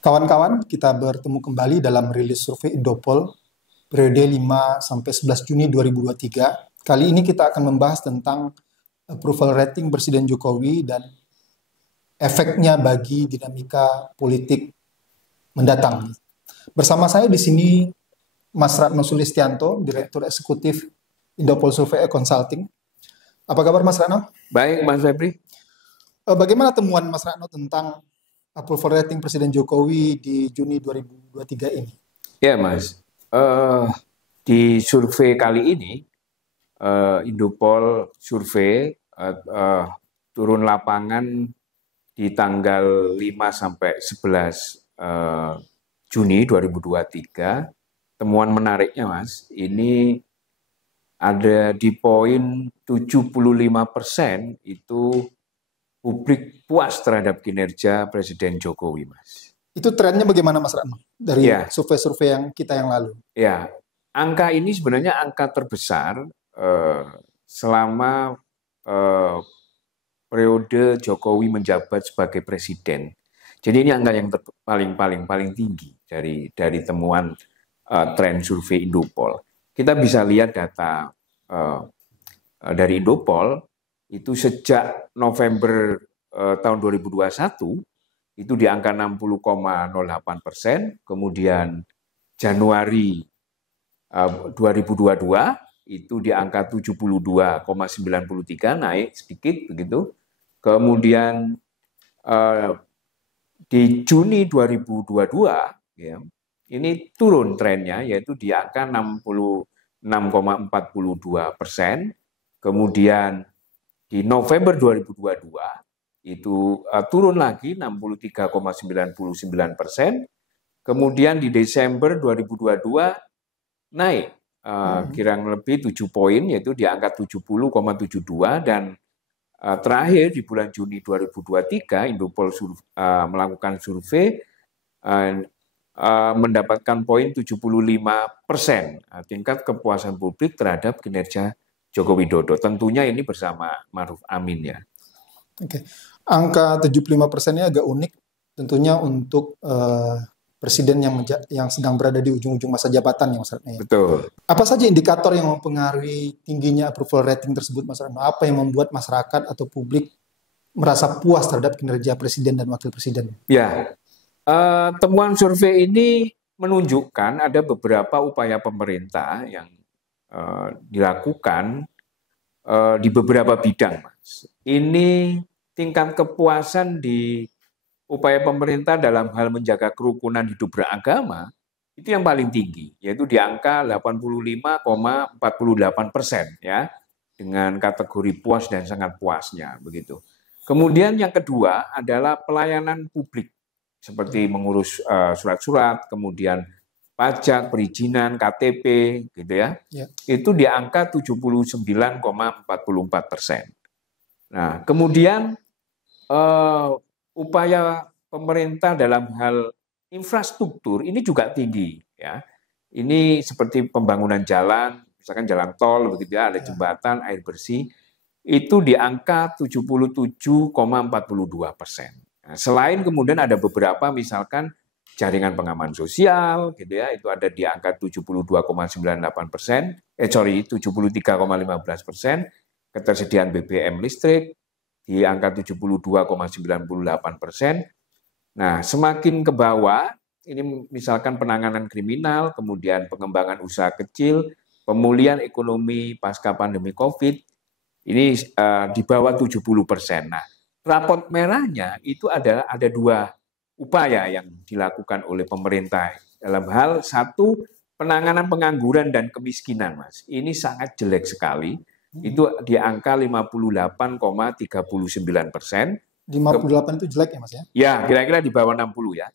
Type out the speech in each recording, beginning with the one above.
Kawan-kawan, kita bertemu kembali dalam rilis survei Indopol periode 5 sampai 11 Juni 2023. Kali ini kita akan membahas tentang approval rating Presiden Jokowi dan efeknya bagi dinamika politik mendatang. Bersama saya di sini Mas Ratno Sulistianto, Direktur Eksekutif Indopol Survey Consulting. Apa kabar Mas Ratno? Baik, Mas Febri. Bagaimana temuan Mas Ratno tentang approval rating Presiden Jokowi di Juni 2023 ini? Ya, Mas. Di survei kali ini, Indopol survei turun lapangan di tanggal 5 sampai 11 Juni 2023. Temuan menariknya, Mas, ini ada di poin 75% itu publik puas terhadap kinerja Presiden Jokowi, Mas. Itu trennya bagaimana, Mas Ratno? Dari survei-survei yang kita yang lalu. Ya, angka ini sebenarnya angka terbesar selama periode Jokowi menjabat sebagai presiden. Jadi ini angka yang paling tinggi dari temuan tren survei Indopol. Kita bisa lihat data dari Indopol. Itu sejak November tahun 2021 itu di angka 60,08%, kemudian Januari 2022 itu di angka 72,93, naik sedikit begitu. Kemudian di Juni 2022 ya, ini turun trennya, yaitu di angka 66,42%. Kemudian di November 2022 itu turun lagi 63,99%. Kemudian di Desember 2022 naik kurang lebih 7 poin, yaitu di angka 70,72. Dan terakhir di bulan Juni 2023 Indopol melakukan survei mendapatkan poin 75% tingkat kepuasan publik terhadap kinerja Joko Widodo. Tentunya ini bersama Ma'ruf Amin ya. Oke. Angka 75%-nya agak unik tentunya untuk presiden yang sedang berada di ujung-ujung masa jabatan ya Mas Ratno. Betul. Apa saja indikator yang mempengaruhi tingginya approval rating tersebut Mas Ratno? Apa yang membuat masyarakat atau publik merasa puas terhadap kinerja presiden dan wakil presiden? Ya. Temuan survei ini menunjukkan ada beberapa upaya pemerintah yang dilakukan di beberapa bidang, Mas. Ini tingkat kepuasan di upaya pemerintah dalam hal menjaga kerukunan hidup beragama itu yang paling tinggi, yaitu di angka 85,48% ya, dengan kategori puas dan sangat puasnya begitu. Kemudian yang kedua adalah pelayanan publik seperti mengurus surat-surat, kemudian pajak, perizinan, KTP, gitu ya. Itu di angka 79,44%. Nah, kemudian upaya pemerintah dalam hal infrastruktur ini juga tinggi, ya. Ini seperti pembangunan jalan, misalkan jalan tol, begitu ya, ada jembatan, air bersih, itu di angka 77,42%. Nah, selain kemudian ada beberapa, misalkan jaringan pengaman sosial, gitu ya, itu ada di angka 72,98%, 73,15%, ketersediaan BBM listrik di angka 72,98%. Nah, semakin ke bawah, ini misalkan penanganan kriminal, kemudian pengembangan usaha kecil, pemulihan ekonomi pasca pandemi COVID, ini di bawah 70%. Nah, rapot merahnya itu ada dua upaya yang dilakukan oleh pemerintah dalam hal satu, penanganan pengangguran dan kemiskinan, Mas. Ini sangat jelek sekali. Itu di angka 58,39%. 58 itu jelek ya, Mas ya? Ya, kira-kira di bawah 60 ya.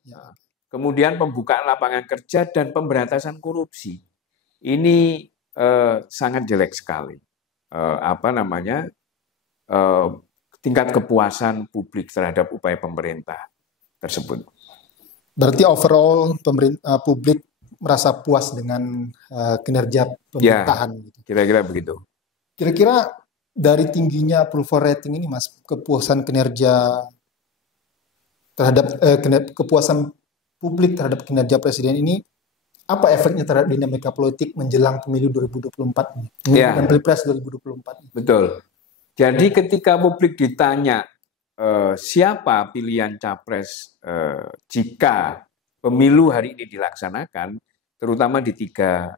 Kemudian pembukaan lapangan kerja dan pemberantasan korupsi. Ini sangat jelek sekali. Tingkat kepuasan publik terhadap upaya pemerintah tersebut. Berarti overall publik merasa puas dengan kinerja pemerintahan. Ya, kira-kira begitu. Kira-kira dari tingginya approval rating ini, Mas, kepuasan kinerja terhadap kepuasan publik terhadap kinerja presiden ini, apa efeknya terhadap dinamika politik menjelang pemilu 2024 ini, Ya, dan Pilpres 2024 ini? betul. Jadi ketika publik ditanya siapa pilihan capres jika pemilu hari ini dilaksanakan, terutama di tiga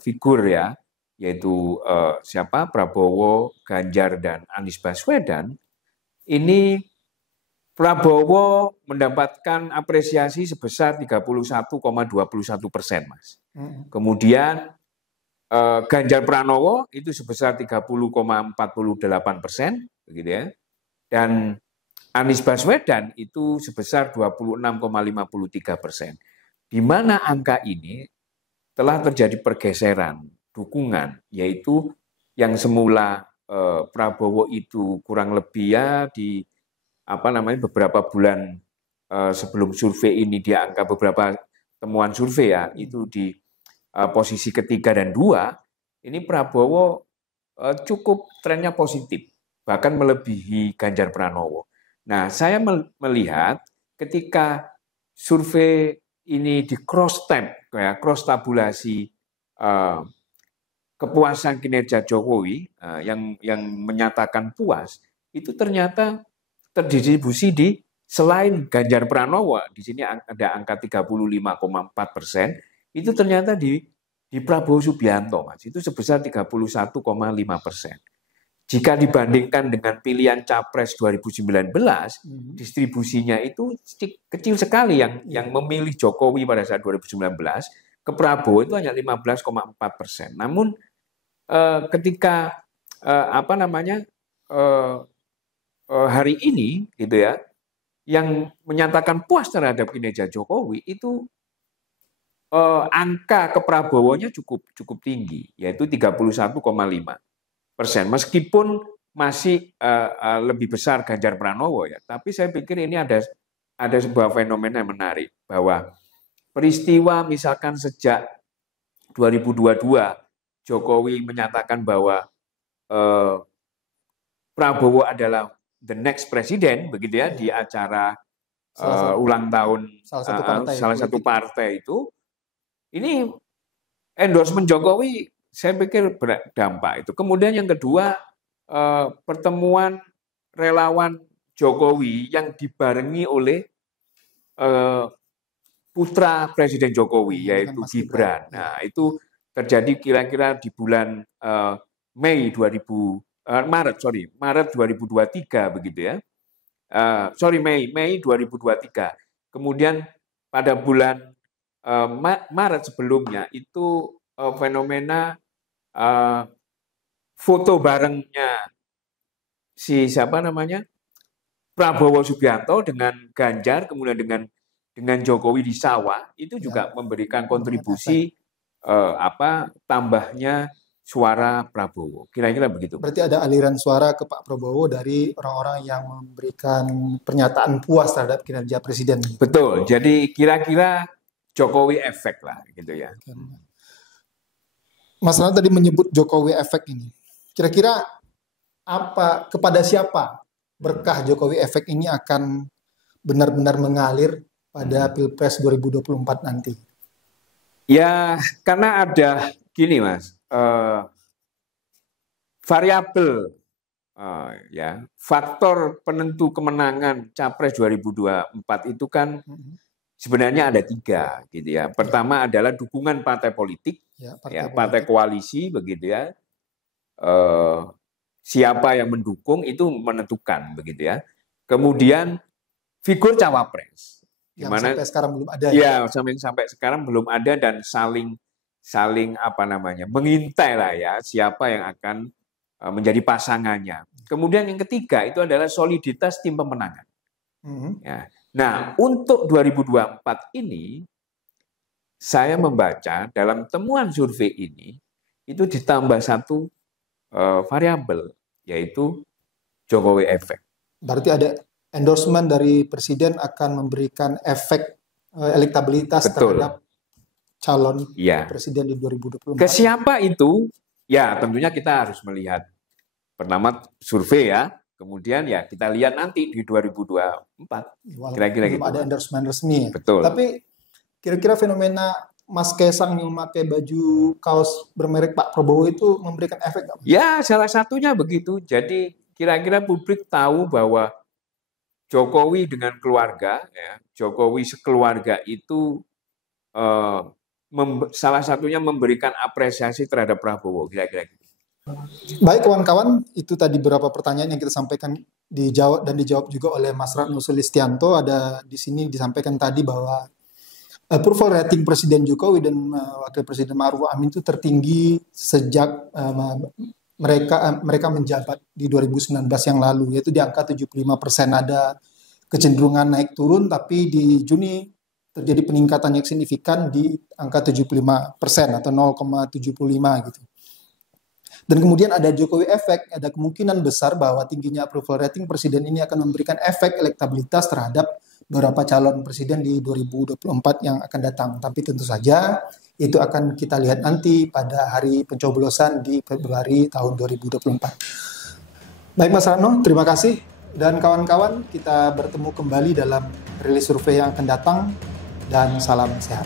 figur ya, yaitu siapa, Prabowo, Ganjar, dan Anies Baswedan, ini Prabowo mendapatkan apresiasi sebesar 31,21%, Mas. Kemudian Ganjar Pranowo itu sebesar 30,48%, begitu ya. Dan Anies Baswedan itu sebesar 26,53%. Di mana angka ini telah terjadi pergeseran dukungan, yaitu yang semula Prabowo itu kurang lebih ya di beberapa bulan sebelum survei ini, di angka beberapa temuan survei ya, itu di posisi ketiga dan dua, ini Prabowo cukup trennya positif, bahkan melebihi Ganjar Pranowo. Nah, saya melihat ketika survei ini di cross tabulasi kepuasan kinerja Jokowi yang menyatakan puas, itu ternyata terdistribusi di selain Ganjar Pranowo, di sini ada angka 35,4%, itu ternyata di Prabowo Subianto, Mas, itu sebesar 31,5%. Jika dibandingkan dengan pilihan Capres 2019, distribusinya itu kecil sekali yang memilih Jokowi pada saat 2019, ke Prabowo itu hanya 15,4%. Namun ketika hari ini gitu ya, yang menyatakan puas terhadap kinerja Jokowi itu angka ke Prabowo-nya cukup tinggi, yaitu 31,5%. Meskipun masih lebih besar Ganjar Pranowo ya, tapi saya pikir ini ada sebuah fenomena yang menarik, bahwa peristiwa misalkan sejak 2022 Jokowi menyatakan bahwa Prabowo adalah the next president, begitu ya, di acara ulang tahun salah satu partai itu, ini endorsement Jokowi saya pikir berdampak itu. Kemudian yang kedua, pertemuan relawan Jokowi yang dibarengi oleh putra Presiden Jokowi, yaitu Gibran. Nah, itu terjadi kira-kira di bulan Maret 2023 begitu ya. Mei 2023. Kemudian pada bulan Maret sebelumnya itu fenomena foto barengnya Prabowo Subianto dengan Ganjar, kemudian dengan Jokowi di sawah, itu juga memberikan kontribusi tambahnya suara Prabowo. Kira-kira begitu. Berarti ada aliran suara ke Pak Prabowo dari orang-orang yang memberikan pernyataan puas terhadap kinerja presiden. Betul. Jadi kira-kira Jokowi efek lah gitu ya. Mas Ronald tadi menyebut Jokowi efek ini. Kira-kira kepada siapa berkah Jokowi efek ini akan benar-benar mengalir pada Pilpres 2024 nanti? Ya, karena ada gini, Mas, variabel faktor penentu kemenangan Capres 2024 itu kan sebenarnya ada 3 gitu ya. Pertama adalah dukungan partai politik, partai koalisi begitu ya. Siapa yang mendukung itu menentukan begitu ya. Kemudian figur cawapres, yang sampai sekarang belum ada. Sampai sekarang belum ada, dan saling mengintai lah ya siapa yang akan menjadi pasangannya. Kemudian yang ketiga itu adalah soliditas tim pemenangan. Ya. Nah, untuk 2024 ini saya membaca dalam temuan survei ini itu ditambah satu variabel, yaitu Jokowi efek. Berarti ada endorsement dari presiden akan memberikan efek elektabilitas terhadap calon presiden di 2024. Ke siapa itu? Ya, tentunya kita harus melihat pertama survei ya. Kemudian ya kita lihat nanti di 2024. Walaupun Kira-kira belum gitu. ada endorsement resmi ya. Betul. Tapi kira-kira fenomena Mas Kaisang yang memakai baju kaos bermerek Pak Prabowo itu memberikan efek nggak? Ya, salah satunya begitu. Jadi kira-kira publik tahu bahwa Jokowi dengan keluarga, ya, Jokowi sekeluarga itu salah satunya memberikan apresiasi terhadap Prabowo, kira-kira gitu. Baik kawan-kawan, itu tadi beberapa pertanyaan yang kita sampaikan dijawab juga oleh Mas Ratno Sulistianto. Ada di sini disampaikan tadi bahwa approval rating Presiden Jokowi dan Wakil Presiden Ma'ruf Amin itu tertinggi sejak mereka menjabat di 2019 yang lalu, yaitu di angka 75%. Ada kecenderungan naik turun, tapi di Juni terjadi peningkatan yang signifikan di angka 75% atau 0,75 gitu. Dan kemudian ada Jokowi efek, ada kemungkinan besar bahwa tingginya approval rating presiden ini akan memberikan efek elektabilitas terhadap beberapa calon presiden di 2024 yang akan datang. Tapi tentu saja itu akan kita lihat nanti pada hari pencoblosan di Februari tahun 2024. Baik Mas Rano, terima kasih. Dan kawan-kawan, kita bertemu kembali dalam rilis survei yang akan datang. Dan salam sehat.